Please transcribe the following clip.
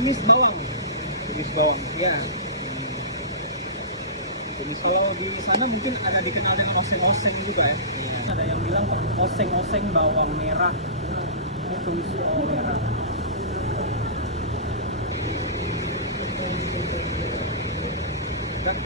tumis bawang. Tumis bawang. Ya. Kalau di sana mungkin ada dikenal dengan oseng-oseng juga ya. Ada yang bilang oseng-oseng bawang merah. Ini tumis bawang merah. Kan